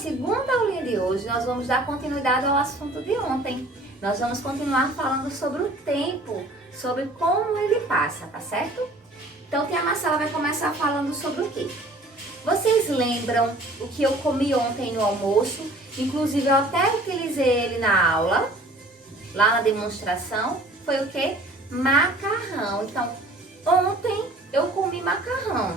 segunda aulinha de hoje, nós vamos dar continuidade ao assunto de ontem. Nós vamos continuar falando sobre o tempo, sobre como ele passa, tá certo? Então, tia Marcela vai começar falando sobre o quê? Vocês lembram o que eu comi ontem no almoço? Inclusive, eu até utilizei ele na aula, lá na demonstração. Foi o quê? Macarrão. Então, ontem eu comi macarrão.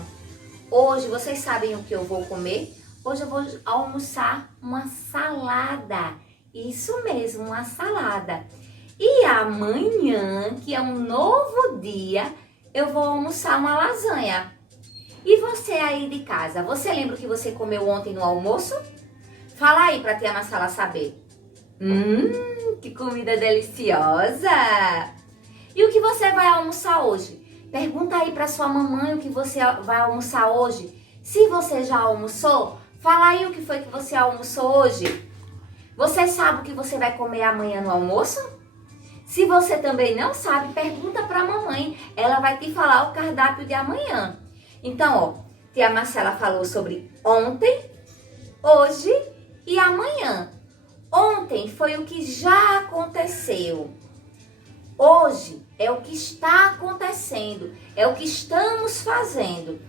Hoje, vocês sabem o que eu vou comer? Hoje eu vou almoçar uma salada. Isso mesmo, uma salada. E amanhã, que é um novo dia, eu vou almoçar uma lasanha. E você aí de casa, você lembra o que você comeu ontem no almoço? Fala aí pra tia Marcela saber. Que comida deliciosa! E o que você vai almoçar hoje? Pergunta aí pra sua mamãe o que você vai almoçar hoje. Se você já almoçou, fala aí o que foi que você almoçou hoje. Você sabe o que você vai comer amanhã no almoço? Se você também não sabe, pergunta pra mamãe. Ela vai te falar o cardápio de amanhã. Então, ó, tia Marcela falou sobre ontem, hoje e amanhã. Ontem foi o que já aconteceu. Hoje é o que está acontecendo, é o que estamos fazendo.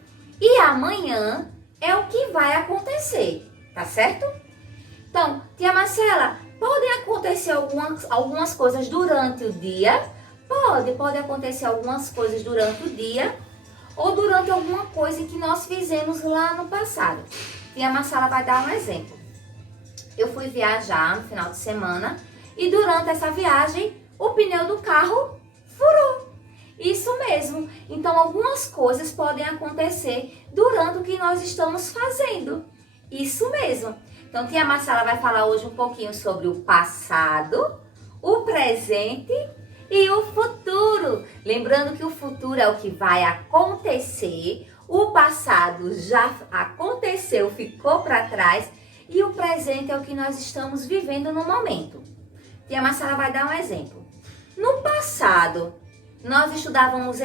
E amanhã é o que vai acontecer, tá certo? Então, tia Marcela, podem acontecer algumas coisas durante o dia? Pode acontecer algumas coisas durante o dia ou durante alguma coisa que nós fizemos lá no passado. Tia Marcela vai dar um exemplo. Eu fui viajar no final de semana e durante essa viagem o pneu do carro furou. Isso mesmo. Então, algumas coisas podem acontecer durante o que nós estamos fazendo. Isso mesmo. Então, tia Marcela vai falar hoje um pouquinho sobre o passado, o presente e o futuro. Lembrando que o futuro é o que vai acontecer, o passado já aconteceu, ficou para trás e o presente é o que nós estamos vivendo no momento. Tia Marcela vai dar um exemplo. No passado, nós estudávamos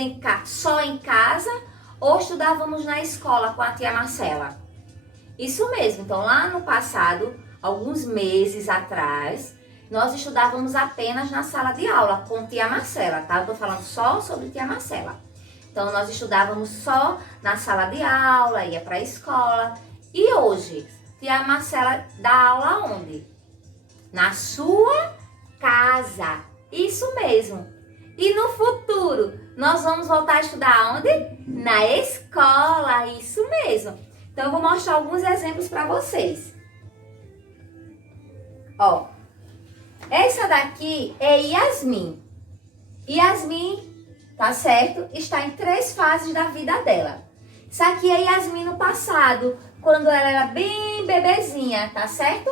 só em casa ou estudávamos na escola com a tia Marcela? Isso mesmo. Então, lá no passado, alguns meses atrás, nós estudávamos apenas na sala de aula com tia Marcela, tá? Eu tô falando só sobre tia Marcela. Então, nós estudávamos só na sala de aula, ia para a escola. E hoje, tia Marcela dá aula onde? Na sua casa. Isso mesmo. E no futuro, nós vamos voltar a estudar onde? Na escola. Isso mesmo. Então, eu vou mostrar alguns exemplos para vocês. Ó, essa daqui é Yasmin. Yasmin, tá certo? Está em 3 fases da vida dela. Isso aqui é Yasmin no passado, quando ela era bem bebezinha, tá certo?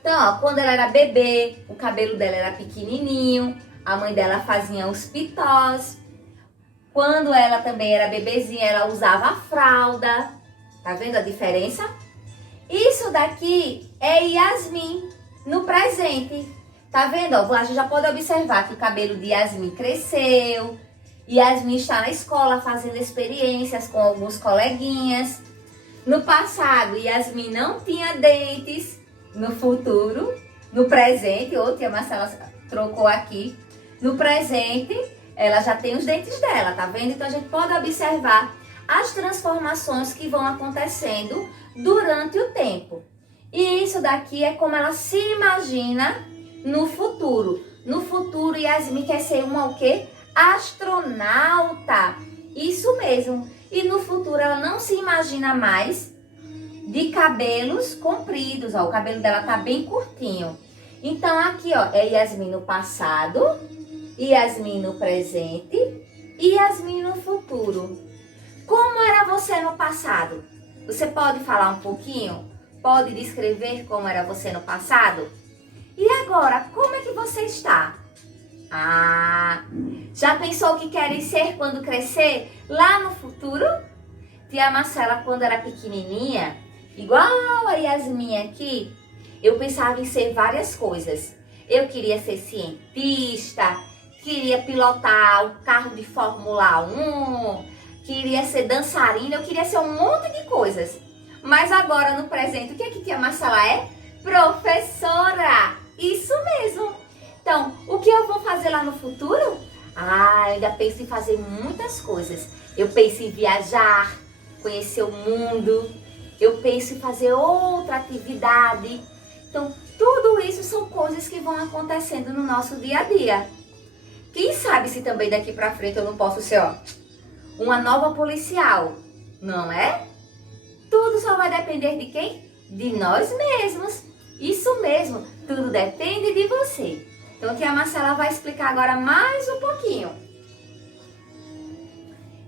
Então, ó, quando ela era bebê, o cabelo dela era pequenininho, a mãe dela fazia os pitós. Quando ela também era bebezinha, ela usava a fralda. Tá vendo a diferença? Isso daqui é Yasmin no presente. Tá vendo? Ó, a gente já pode observar que o cabelo de Yasmin cresceu. Yasmin está na escola fazendo experiências com alguns coleguinhas. No passado, Yasmin não tinha dentes. No futuro, no presente, tia Marcela trocou aqui. No presente, ela já tem os dentes dela, tá vendo? Então, a gente pode observar as transformações que vão acontecendo durante o tempo. E isso daqui é como ela se imagina no futuro. No futuro, Yasmin quer ser uma o quê? Astronauta. Isso mesmo. E no futuro, ela não se imagina mais de cabelos compridos. Ó, o cabelo dela tá bem curtinho. Então, aqui, ó, é Yasmin no passado, Yasmin no presente e Yasmin no futuro. Como era você no passado? Você pode falar um pouquinho? Pode descrever como era você no passado? E agora, como é que você está? Já pensou o que querem ser quando crescer? Lá no futuro? Tia Marcela, quando era pequenininha, igual a Yasmin aqui, eu pensava em ser várias coisas. Eu queria ser cientista, queria pilotar o carro de Fórmula 1, queria ser dançarina, eu queria ser um monte de coisas. Mas agora no presente, o que é que tia Marcela é? Professora! Isso mesmo! Então, o que eu vou fazer lá no futuro? Eu ainda penso em fazer muitas coisas. Eu penso em viajar, conhecer o mundo. Eu penso em fazer outra atividade. Então, tudo isso são coisas que vão acontecendo no nosso dia a dia. Quem sabe se também daqui pra frente eu não posso ser, uma nova policial, não é? Tudo só vai depender de quem? De nós mesmos. Isso mesmo, tudo depende de você. Então, tia Marcela vai explicar agora mais um pouquinho.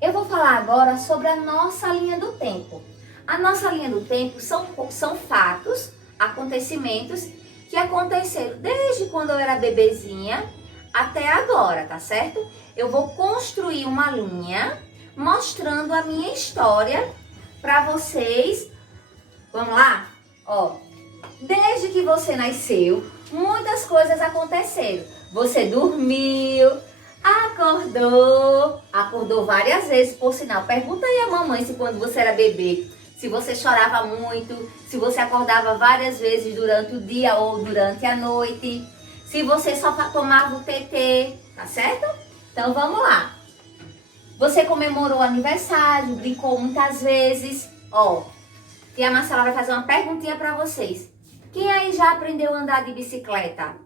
Eu vou falar agora sobre a nossa linha do tempo. A nossa linha do tempo são fatos, acontecimentos que aconteceram desde quando eu era bebezinha até agora, tá certo? Eu vou construir uma linha mostrando a minha história para vocês. Vamos lá? Desde que você nasceu, muitas coisas aconteceram. Você dormiu, acordou várias vezes, por sinal. Pergunta aí a mamãe se quando você era bebê, se você chorava muito, se você acordava várias vezes durante o dia ou durante a noite, se você só tomava o TT, tá certo? Então vamos lá. Você comemorou o aniversário, brincou muitas vezes. Tia Marcela vai fazer uma perguntinha para vocês. Quem aí já aprendeu a andar de bicicleta?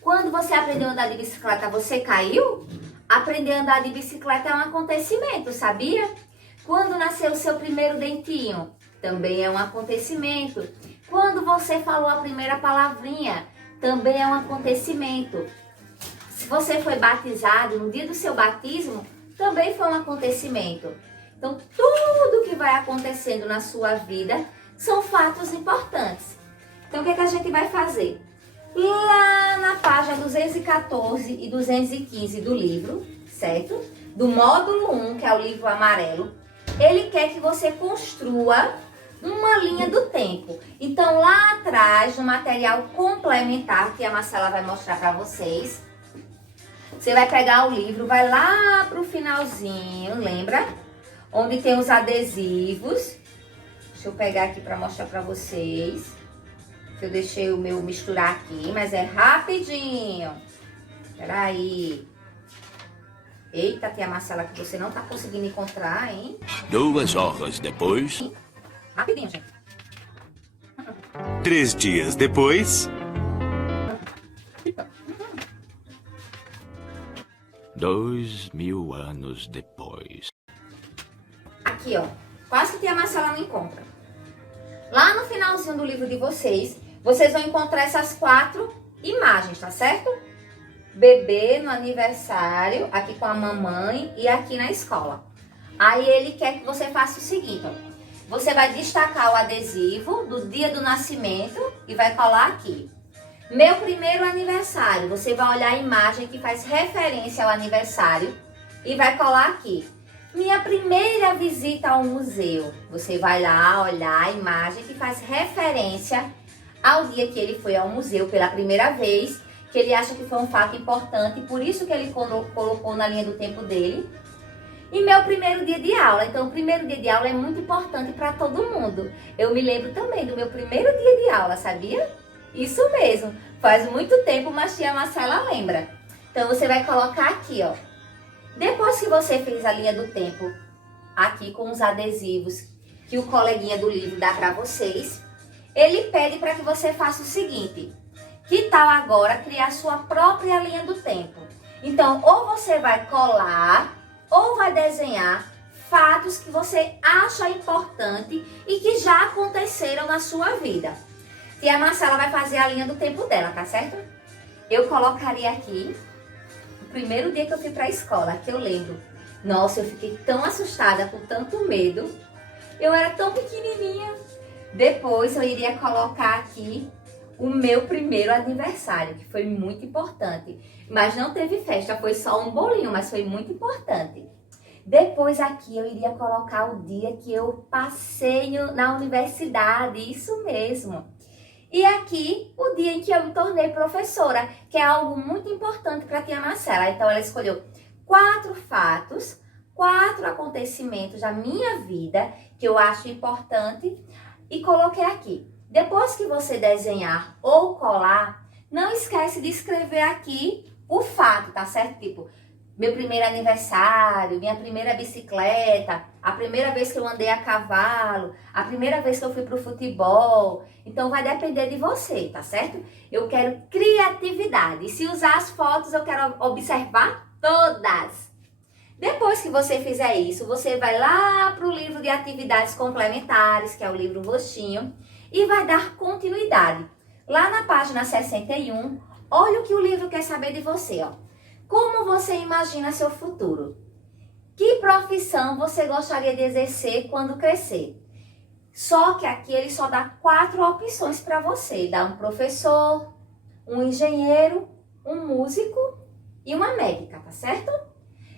Quando você aprendeu a andar de bicicleta, você caiu? Aprender a andar de bicicleta é um acontecimento, sabia? Quando nasceu o seu primeiro dentinho, também é um acontecimento. Quando você falou a primeira palavrinha, também é um acontecimento. Se você foi batizado no dia do seu batismo, também foi um acontecimento. Então, tudo que vai acontecendo na sua vida são fatos importantes. Então, o que a gente vai fazer? Lá na página 214 e 215 do livro, certo? Do módulo 1, que é o livro amarelo, ele quer que você construa uma linha do tempo. Então, lá atrás, no material complementar, que a Marcela vai mostrar para vocês, você vai pegar o livro, vai lá pro finalzinho, lembra? Onde tem os adesivos. Deixa eu pegar aqui para mostrar para vocês. Eu deixei o meu misturar aqui, mas é rapidinho. Peraí. Eita, tia Marcela, que você não tá conseguindo encontrar, hein? 2 horas depois. Rapidinho, gente. 3 dias depois. 2000 anos depois. Aqui, quase que tia Marcela não encontra. Lá no finalzinho do livro de vocês vão encontrar essas 4 imagens, tá certo? Bebê no aniversário, aqui com a mamãe e aqui na escola. Aí ele quer que você faça o seguinte, Você vai destacar o adesivo do dia do nascimento e vai colar aqui. Meu primeiro aniversário, você vai olhar a imagem que faz referência ao aniversário e vai colar aqui. Minha primeira visita ao museu, você vai lá olhar a imagem que faz referência ao dia que ele foi ao museu pela primeira vez, que ele acha que foi um fato importante, por isso que ele colocou na linha do tempo dele. E meu primeiro dia de aula, então o primeiro dia de aula é muito importante para todo mundo. Eu me lembro também do meu primeiro dia de aula, sabia? Isso mesmo, faz muito tempo, mas tia Marcela lembra. Então você vai colocar aqui, Depois que você fez a linha do tempo, aqui com os adesivos que o coleguinha do livro dá para vocês, ele pede para que você faça o seguinte. Que tal agora criar sua própria linha do tempo? Então, ou você vai colar, ou vai desenhar fatos que você acha importante e que já aconteceram na sua vida. Tia Marcela vai fazer a linha do tempo dela, tá certo? Eu colocaria aqui o primeiro dia que eu fui para a escola, que eu lembro. Nossa, eu fiquei tão assustada, com tanto medo. Eu era tão pequenininha. Depois eu iria colocar aqui o meu primeiro aniversário, que foi muito importante. Mas não teve festa, foi só um bolinho, mas foi muito importante. Depois aqui eu iria colocar o dia que eu passei na universidade, isso mesmo. E aqui o dia em que eu me tornei professora, que é algo muito importante para a tia Marcela. Então ela escolheu 4 fatos, 4 acontecimentos da minha vida que eu acho importante e coloquei aqui. Depois que você desenhar ou colar, não esquece de escrever aqui o fato, tá certo? Tipo, meu primeiro aniversário, minha primeira bicicleta, a primeira vez que eu andei a cavalo, a primeira vez que eu fui pro futebol. Então vai depender de você, tá certo? Eu quero criatividade. E se usar as fotos, eu quero observar todas. Depois que você fizer isso, você vai lá pro livro de atividades complementares, que é o livro Roxinho, e vai dar continuidade. Lá na página 61, olha o que o livro quer saber de você, ó. Como você imagina seu futuro? Que profissão você gostaria de exercer quando crescer? Só que aqui ele só dá 4 opções para você. Dá um professor, um engenheiro, um músico e uma médica, tá certo?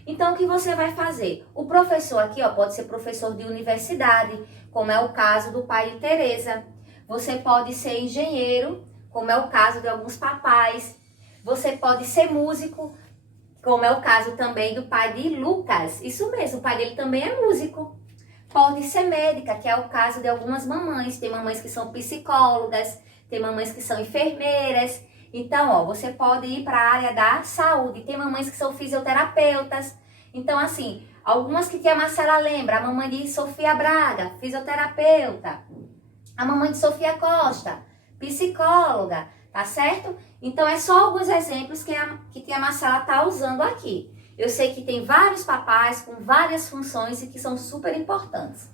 Então, o que você vai fazer? O professor aqui, ó, pode ser professor de universidade, como é o caso do pai de Teresa. Você pode ser engenheiro, como é o caso de alguns papais. Você pode ser músico, como é o caso também do pai de Lucas. Isso mesmo, o pai dele também é músico. Pode ser médica, que é o caso de algumas mamães. Tem mamães que são psicólogas, tem mamães que são enfermeiras. Então, ó, você pode ir para a área da saúde. Tem mamães que são fisioterapeutas. Então, assim, algumas que tia Marcela lembra. A mamãe de Sofia Braga, fisioterapeuta. A mamãe de Sofia Costa, psicóloga, tá certo? Então, é só alguns exemplos que tia Marcela tá usando aqui. Eu sei que tem vários papais com várias funções e que são super importantes.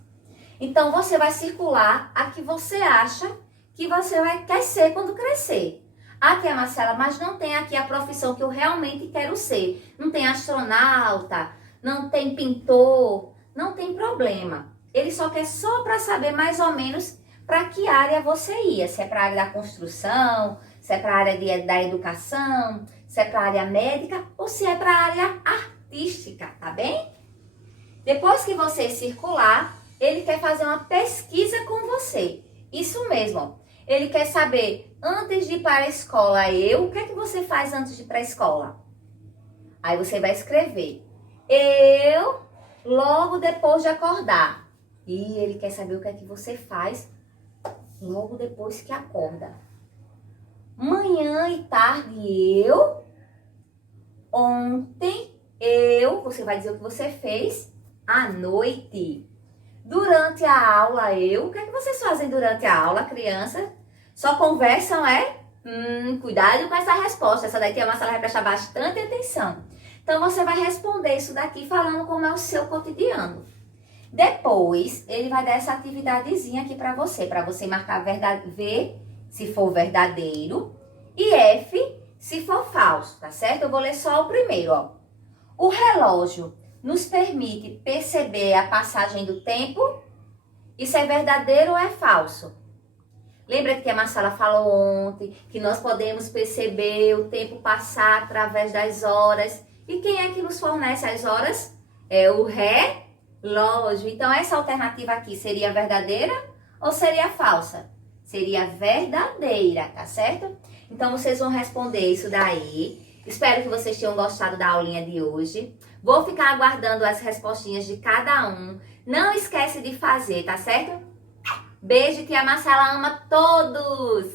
Então, você vai circular a que você acha que você quer ser quando crescer. Ah, tia Marcela, mas não tem aqui a profissão que eu realmente quero ser. Não tem astronauta, não tem pintor, não tem problema. Ele só quer só para saber mais ou menos para que área você ia. Se é para a área da construção, se é para a área da educação, se é para a área médica ou se é para a área artística, tá bem? Depois que você circular, ele quer fazer uma pesquisa com você. Isso mesmo, ó. Ele quer saber, antes de ir para a escola, o que é que você faz antes de ir para a escola? Aí você vai escrever, eu, logo depois de acordar. E ele quer saber o que é que você faz logo depois que acorda. Manhã e tarde, eu. Ontem, eu. Você vai dizer o que você fez à noite. Durante a aula, eu. O que é que vocês fazem durante a aula, criança? Só conversam, é? Cuidado com essa resposta. Essa daqui a Marcela vai prestar bastante atenção. Então, você vai responder isso daqui falando como é o seu cotidiano. Depois, ele vai dar essa atividadezinha aqui para você marcar V se for verdadeiro e F se for falso, tá certo? Eu vou ler só o primeiro, ó. O relógio nos permite perceber a passagem do tempo? Isso é verdadeiro ou é falso? Lembra que a Marcela falou ontem que nós podemos perceber o tempo passar através das horas. E quem é que nos fornece as horas? É o relógio. Então, essa alternativa aqui seria verdadeira ou seria falsa? Seria verdadeira, tá certo? Então, vocês vão responder isso daí. Espero que vocês tenham gostado da aulinha de hoje. Vou ficar aguardando as respostinhas de cada um. Não esquece de fazer, tá certo? Beijo, que a Marcela ama todos!